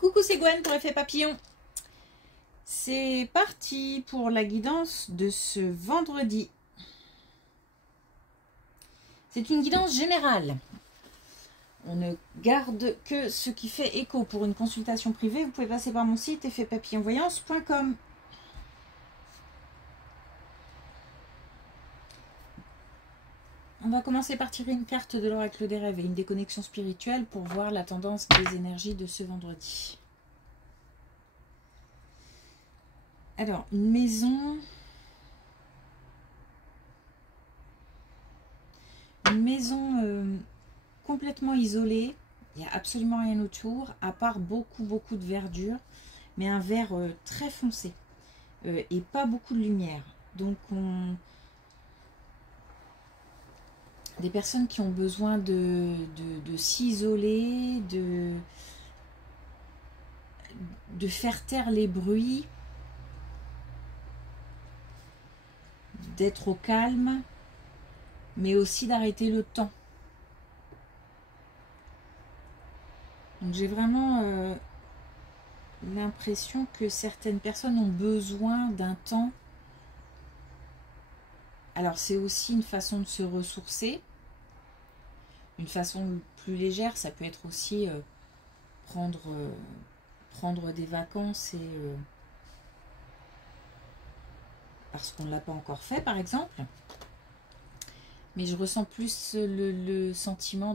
Coucou, c'est Gwen pour Effet Papillon. C'est parti pour la guidance de ce vendredi. C'est une guidance générale. On ne garde que ce qui fait écho. Pour une consultation privée, vous pouvez passer par mon site effetpapillonvoyance.com. On va commencer par tirer une carte de l'oracle des rêves et une déconnexion spirituelle pour voir la tendance des énergies de ce vendredi. Alors, une maison... complètement isolée. Il n'y a absolument rien autour, à part beaucoup de verdure, mais un vert très foncé et pas beaucoup de lumière. Donc, des personnes qui ont besoin de s'isoler, de faire taire les bruits, d'être au calme, mais aussi d'arrêter le temps. Donc j'ai vraiment l'impression que certaines personnes ont besoin d'un temps. Alors c'est aussi une façon de se ressourcer, une façon plus légère. Ça peut être aussi prendre des vacances et parce qu'on ne l'a pas encore fait par exemple. Mais je ressens plus le sentiment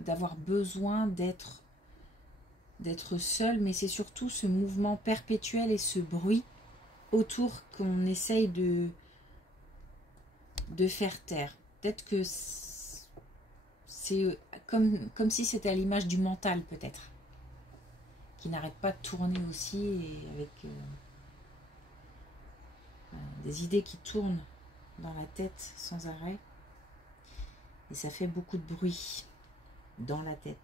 d'avoir besoin d'être seul, mais c'est surtout ce mouvement perpétuel et ce bruit autour qu'on essaye de faire taire. Peut-être que c'est comme si c'était à l'image du mental peut-être, qui n'arrête pas de tourner aussi, et avec des idées qui tournent dans la tête sans arrêt. Et ça fait beaucoup de bruit dans la tête.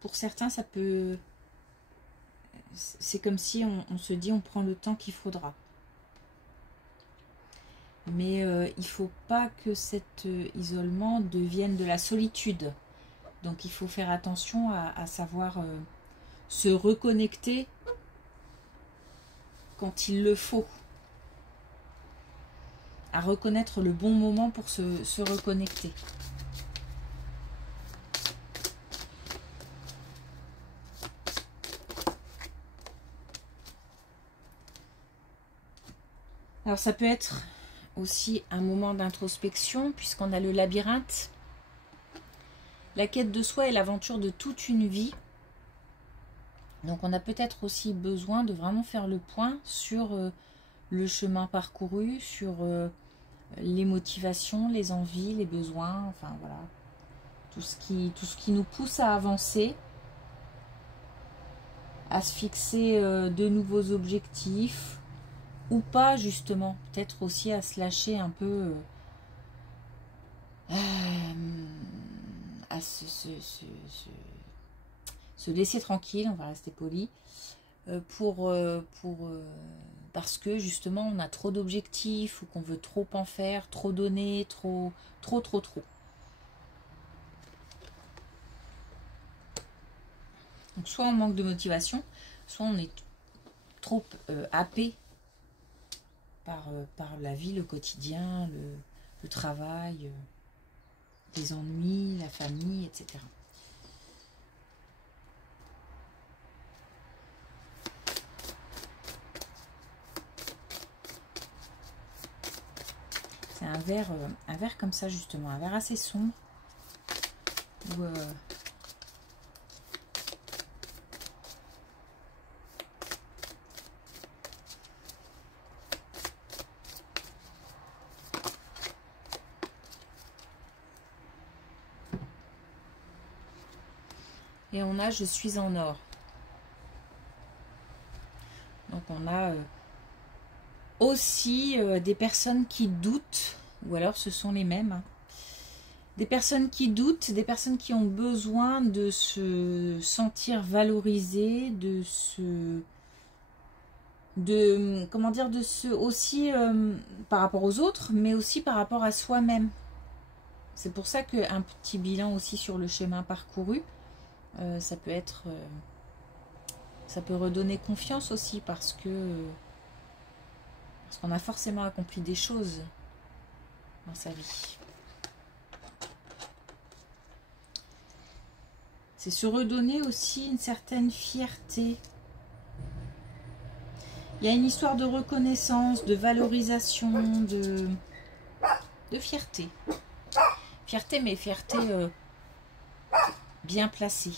Pour certains, ça peut... C'est comme si on se dit on prend le temps qu'il faudra. Mais il ne faut pas que cet isolement devienne de la solitude. Donc il faut faire attention à savoir se reconnecter quand il le faut. À reconnaître le bon moment pour se reconnecter. Alors ça peut être aussi un moment d'introspection, puisqu'on a le labyrinthe. La quête de soi est l'aventure de toute une vie. Donc on a peut-être aussi besoin de vraiment faire le point sur le chemin parcouru, sur les motivations, les envies, les besoins, enfin voilà. Tout ce qui nous pousse à avancer, à se fixer de nouveaux objectifs, ou pas justement, peut-être aussi à se lâcher un peu, à se laisser tranquille, on va rester poli, parce que justement on a trop d'objectifs, ou qu'on veut trop en faire, trop donner, trop. Donc soit on manque de motivation, soit on est trop happé par la vie, le quotidien, le travail, les ennuis, la famille, etc. C'est un verre comme ça justement, un verre assez sombre, où et on a je suis en or. Donc on a aussi des personnes qui doutent, ou alors ce sont les mêmes, hein. Des personnes qui doutent, des personnes qui ont besoin de se sentir valorisées, comment dire, aussi par rapport aux autres, mais aussi par rapport à soi-même. C'est pour ça qu'un petit bilan aussi sur le chemin parcouru, ça peut être... ça peut redonner confiance aussi parce qu'on a forcément accompli des choses dans sa vie. C'est se redonner aussi une certaine fierté. Il y a une histoire de reconnaissance, de valorisation, de fierté. Fierté, mais fierté bien placée.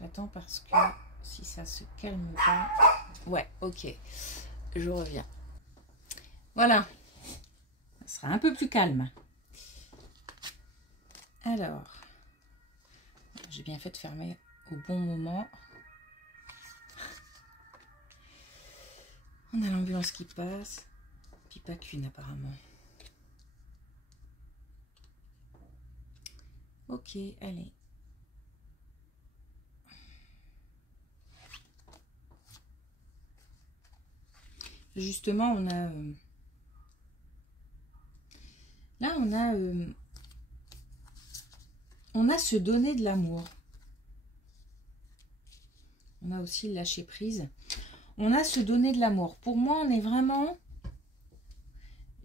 J'attends parce que si ça se calme pas... Ouais, ok. Je reviens. Voilà. Ça sera un peu plus calme. Alors, j'ai bien fait de fermer au bon moment. On a l'ambulance qui passe, puis pas qu'une apparemment. Ok, allez. Justement, on a... là, on a se donner de l'amour. On a aussi le lâcher prise. On a se donner de l'amour. Pour moi, on est vraiment...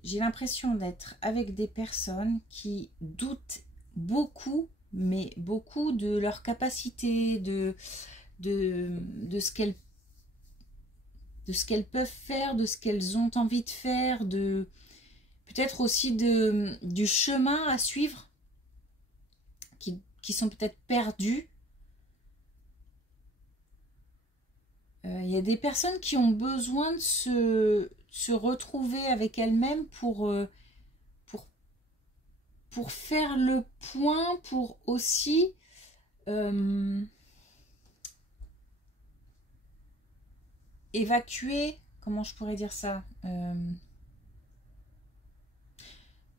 J'ai l'impression d'être avec des personnes qui doutent beaucoup, mais beaucoup de leur capacité, de ce qu'elles peuvent faire, de ce qu'elles ont envie de faire, de peut-être aussi du chemin à suivre, qui sont peut-être perdus. Il y a des personnes qui ont besoin de se retrouver avec elles-mêmes pour faire le point, pour aussi évacuer, comment je pourrais dire ça,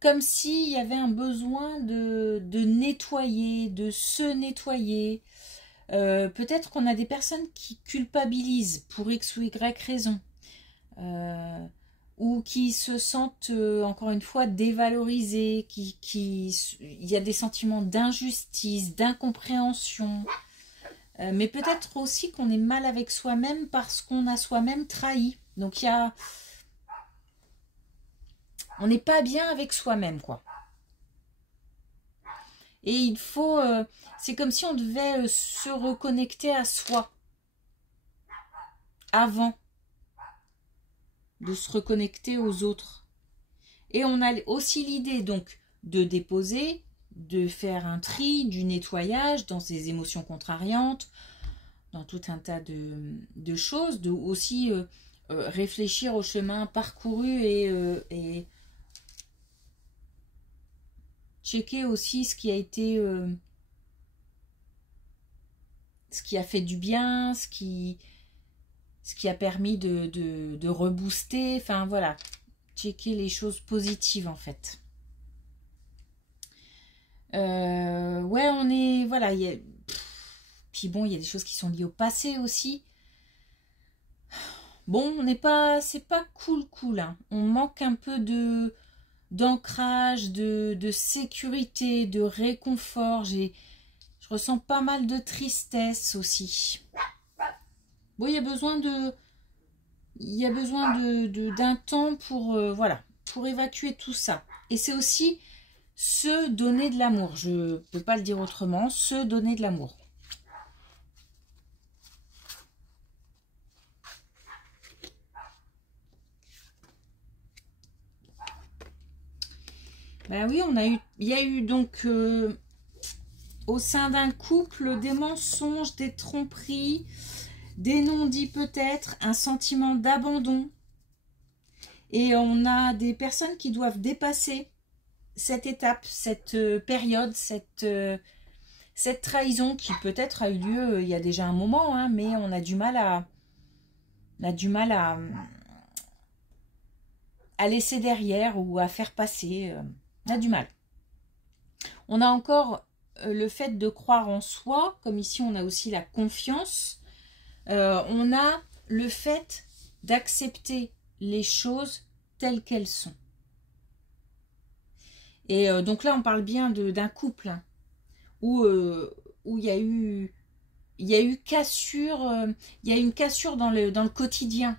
comme s'il y avait un besoin de nettoyer, de se nettoyer. Peut-être qu'on a des personnes qui culpabilisent pour X ou Y raison, ou qui se sentent, encore une fois, dévalorisées, il y a des sentiments d'injustice, d'incompréhension, mais peut-être aussi qu'on est mal avec soi-même parce qu'on a soi-même trahi. Donc on n'est pas bien avec soi-même, quoi. Et il faut... c'est comme si on devait se reconnecter à soi avant de se reconnecter aux autres. Et on a aussi l'idée donc de déposer, de faire un tri, du nettoyage dans ces émotions contrariantes, dans tout un tas de choses, de aussi réfléchir au chemin parcouru et checker aussi ce qui a été... ce qui a fait du bien, ce qui a permis de rebooster, enfin voilà, checker les choses positives en fait. Ouais, on est, voilà, puis bon, il y a des choses qui sont liées au passé aussi. Bon, on n'est pas, c'est pas cool, hein. On manque un peu d'ancrage, de sécurité, de réconfort. Je ressens pas mal de tristesse aussi. Bon, il y a besoin d'un temps pour, voilà, pour évacuer tout ça. Et c'est aussi se donner de l'amour. Je ne peux pas le dire autrement, se donner de l'amour. Ben oui, il y a eu donc au sein d'un couple des mensonges, des tromperies, des non-dits peut-être, un sentiment d'abandon. Et on a des personnes qui doivent dépasser cette étape, cette période, cette trahison qui peut-être a eu lieu il y a déjà un moment, hein, mais on a du mal à laisser derrière ou à faire passer. On a du mal. On a encore le fait de croire en soi, comme ici on a aussi la confiance. On a le fait d'accepter les choses telles qu'elles sont. Et donc là, on parle bien d'un couple hein, où il y a eu cassure, il y a une cassure dans le quotidien.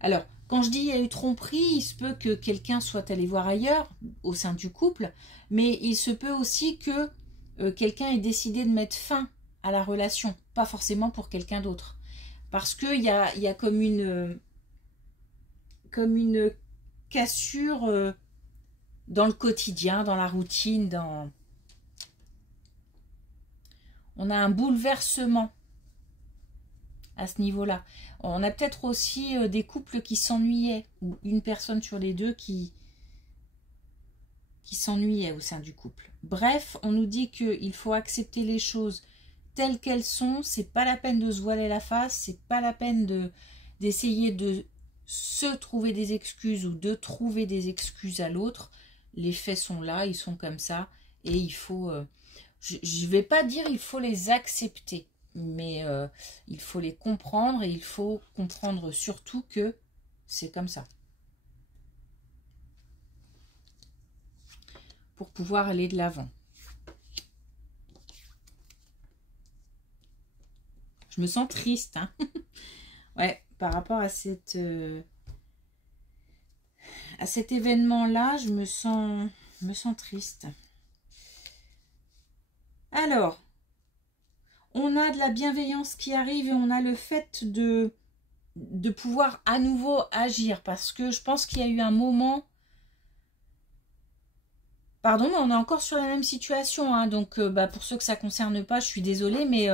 Alors, quand je dis il y a eu tromperie, il se peut que quelqu'un soit allé voir ailleurs au sein du couple, mais il se peut aussi que quelqu'un ait décidé de mettre fin à la relation, pas forcément pour quelqu'un d'autre. Parce qu'il y a comme une cassure dans le quotidien, dans la routine, on a un bouleversement à ce niveau-là. On a peut-être aussi des couples qui s'ennuyaient, ou une personne sur les deux qui s'ennuyait au sein du couple. Bref, on nous dit qu'il faut accepter les choses telles qu'elles sont. C'est pas la peine de se voiler la face, c'est pas la peine d'essayer de se trouver des excuses ou de trouver des excuses à l'autre. Les faits sont là, ils sont comme ça, et il faut... je ne vais pas dire il faut les accepter, mais il faut les comprendre, et il faut comprendre surtout que c'est comme ça. Pour pouvoir aller de l'avant. Je me sens triste, hein. Ouais, par rapport à cet événement-là, je me sens triste. Alors, on a de la bienveillance qui arrive et on a le fait de pouvoir à nouveau agir, parce que je pense qu'il y a eu un moment... Pardon, mais on est encore sur la même situation, hein, donc pour ceux que ça ne concerne pas, je suis désolée, mais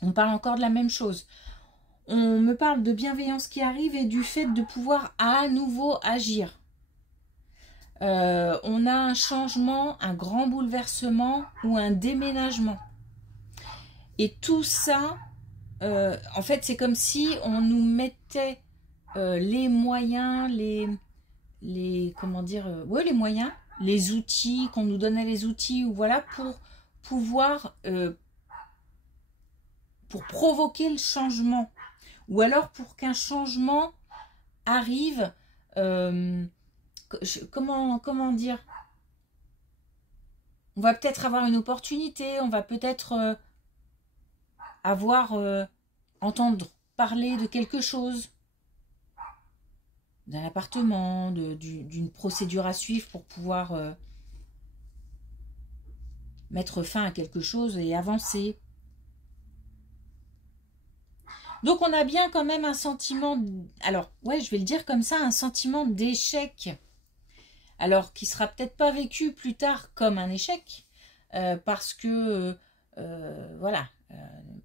on parle encore de la même chose. On me parle de bienveillance qui arrive et du fait de pouvoir à nouveau agir. On a un changement, un grand bouleversement ou un déménagement. Et tout ça, en fait, c'est comme si on nous mettait les moyens, comment dire, ouais, les moyens, les outils, qu'on nous donnait les outils, ou voilà, pour pouvoir, pour provoquer le changement. Ou alors pour qu'un changement arrive, comment dire, on va peut-être avoir une opportunité, on va peut-être entendre parler de quelque chose, d'un appartement, d'une procédure à suivre pour pouvoir mettre fin à quelque chose et avancer. Donc on a bien quand même un sentiment, alors ouais, je vais le dire comme ça, un sentiment d'échec. Alors qui sera peut-être pas vécu plus tard comme un échec, parce que voilà,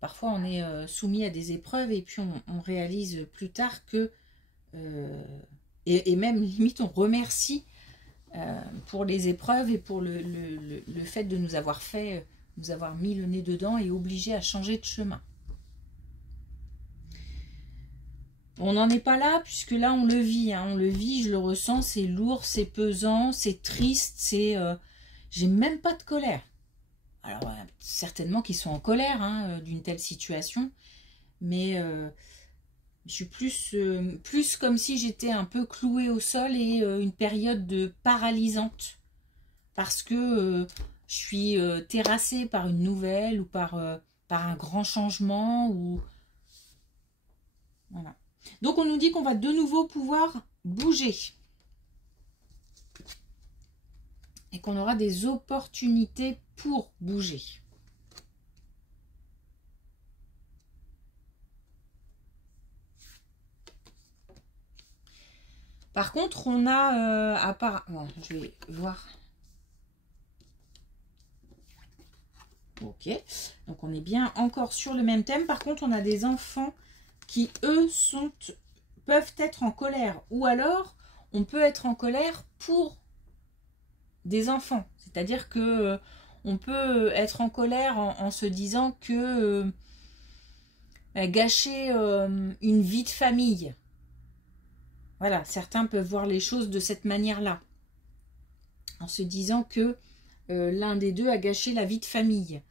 parfois on est soumis à des épreuves et puis on réalise plus tard que et même limite on remercie pour les épreuves et pour le fait de nous avoir fait, nous avoir mis le nez dedans et obligé à changer de chemin. On n'en est pas là, puisque là on le vit, hein, on le vit, je le ressens, c'est lourd, c'est pesant, c'est triste, c'est... j'ai même pas de colère. Alors, certainement qu'ils sont en colère hein, d'une telle situation, mais je suis plus comme si j'étais un peu clouée au sol et une période de paralysante, parce que je suis terrassée par une nouvelle ou par un grand changement, ou... Voilà. Donc on nous dit qu'on va de nouveau pouvoir bouger. Et qu'on aura des opportunités pour bouger. Par contre, on a... à part... Bon, je vais voir. Ok. Donc on est bien encore sur le même thème. Par contre, on a des enfants qui, eux, peuvent être en colère. Ou alors, on peut être en colère pour des enfants. C'est-à-dire que on peut être en colère en se disant que gâcher une vie de famille. Voilà, certains peuvent voir les choses de cette manière-là. En se disant que l'un des deux a gâché la vie de famille.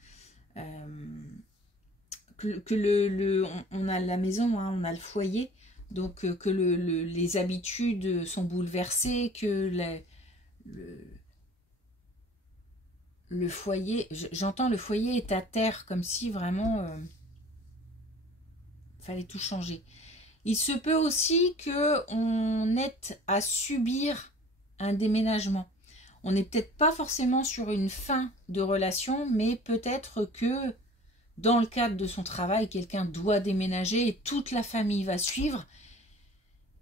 On a la maison, hein, on a le foyer Donc que les habitudes sont bouleversées, que le foyer, j'entends le foyer est à terre, comme si vraiment fallait tout changer. Il se peut aussi qu'on ait à subir un déménagement. On n'est peut-être pas forcément sur une fin de relation, mais peut-être que dans le cadre de son travail, quelqu'un doit déménager et toute la famille va suivre.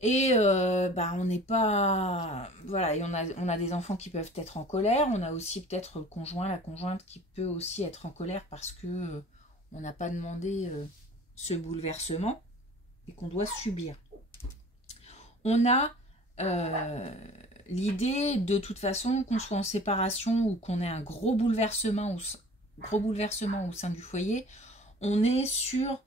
Et on n'est pas... Voilà, et on a des enfants qui peuvent être en colère. On a aussi peut-être le conjoint, la conjointe qui peut aussi être en colère parce que on n'a pas demandé ce bouleversement et qu'on doit subir. On a l'idée de toute façon qu'on soit en séparation ou qu'on ait un gros bouleversement au sein du foyer, on est sur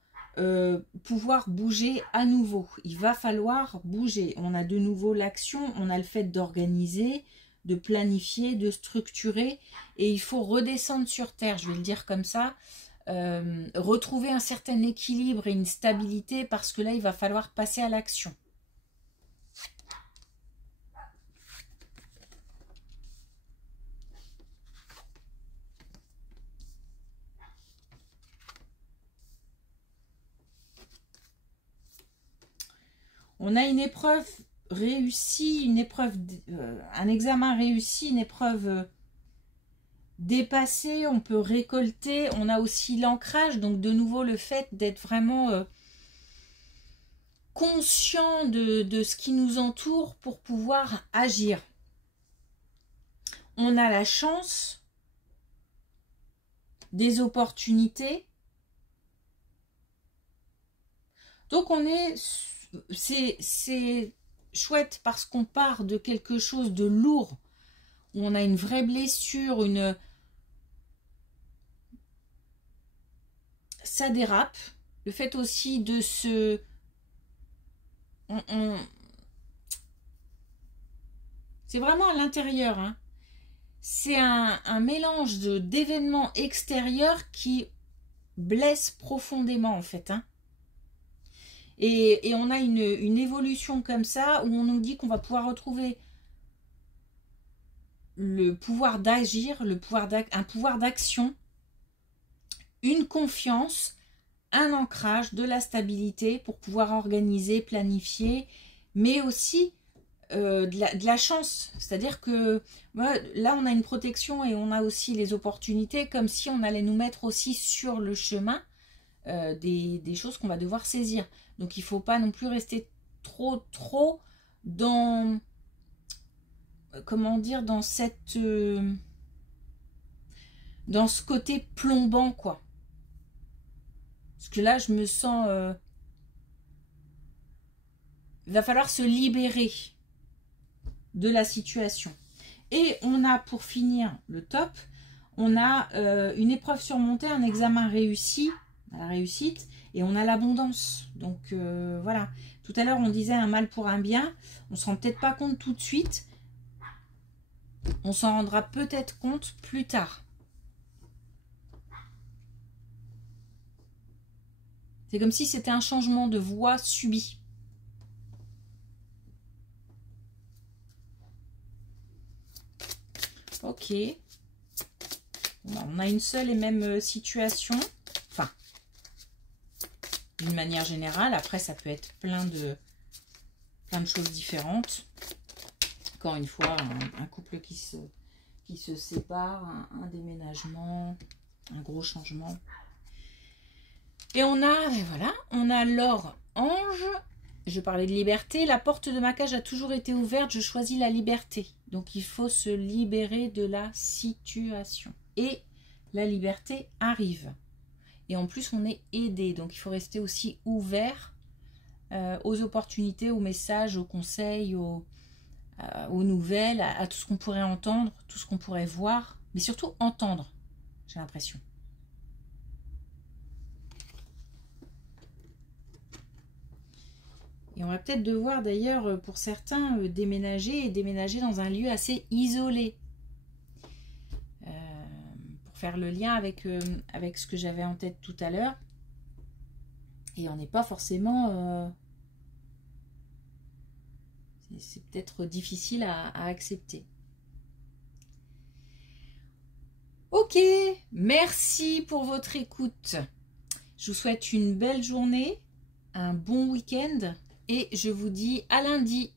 pouvoir bouger à nouveau. Il va falloir bouger. On a de nouveau l'action, on a le fait d'organiser, de planifier, de structurer, et il faut redescendre sur terre, je vais le dire comme ça, retrouver un certain équilibre et une stabilité, parce que là il va falloir passer à l'action. On a une épreuve réussie, une épreuve, un examen réussi, une épreuve dépassée, on peut récolter. On a aussi l'ancrage, donc de nouveau le fait d'être vraiment conscient de ce qui nous entoure pour pouvoir agir. On a la chance, des opportunités. Donc on est... C'est chouette parce qu'on part de quelque chose de lourd, où on a une vraie blessure, ça dérape. Le fait aussi de se... C'est vraiment à l'intérieur, hein. C'est un mélange d'événements extérieurs qui blessent profondément, en fait, hein. Et on a une évolution comme ça, où on nous dit qu'on va pouvoir retrouver le pouvoir d'agir, un pouvoir d'action, une confiance, un ancrage, de la stabilité pour pouvoir organiser, planifier, mais aussi de la chance. C'est-à-dire que là, on a une protection et on a aussi les opportunités, comme si on allait nous mettre aussi sur le chemin des choses qu'on va devoir saisir. Donc il ne faut pas non plus rester trop dans, comment dire, dans cette dans ce côté plombant, quoi. Parce que là, je me sens il va falloir se libérer de la situation. Et on a, pour finir le top, on a une épreuve surmontée, un examen réussi, la réussite, et on a l'abondance. Donc voilà. Tout à l'heure, on disait un mal pour un bien. On ne se rend peut-être pas compte tout de suite. On s'en rendra peut-être compte plus tard. C'est comme si c'était un changement de voie subi. Ok. On a une seule et même situation. Enfin, d'une manière générale. Après, ça peut être plein de choses différentes. Encore une fois, un couple qui se sépare, un déménagement, un gros changement. Et on a, voilà, on a l'or ange. Je parlais de liberté. La porte de ma cage a toujours été ouverte. Je choisis la liberté. Donc, il faut se libérer de la situation. Et la liberté arrive. Et en plus, on est aidé. Donc, il faut rester aussi ouvert aux opportunités, aux messages, aux conseils, aux nouvelles, à tout ce qu'on pourrait entendre, tout ce qu'on pourrait voir. Mais surtout entendre, j'ai l'impression. Et on va peut-être devoir d'ailleurs, pour certains, déménager dans un lieu assez isolé. Pour faire le lien avec ce que j'avais en tête tout à l'heure. Et on n'est pas forcément c'est peut-être difficile à accepter. Ok, merci pour votre écoute. Je vous souhaite une belle journée, un bon week-end et je vous dis à lundi.